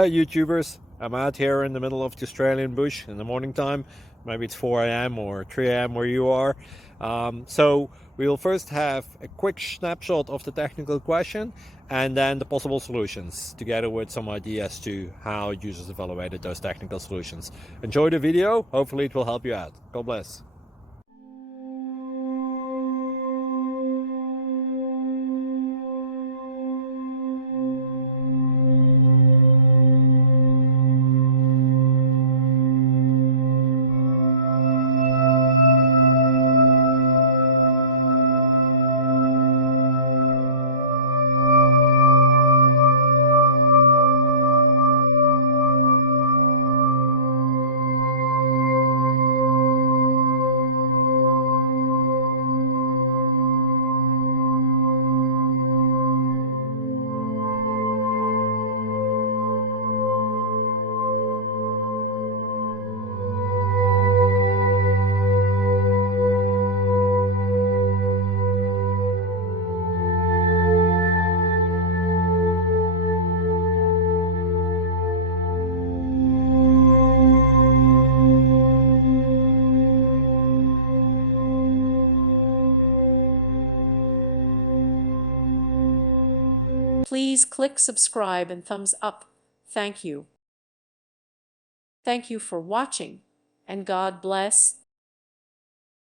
Hey YouTubers, I'm out here in the middle of the Australian bush in the morning time. Maybe it's 4 a.m. or 3 a.m. where you are. So we'll first have a quick snapshot of the technical question and then the possible solutions, together with some ideas to how users evaluated those technical solutions. Enjoy the video, hopefully it will help you out. God bless. Please click subscribe and thumbs up. Thank you. Thank you for watching, and God bless.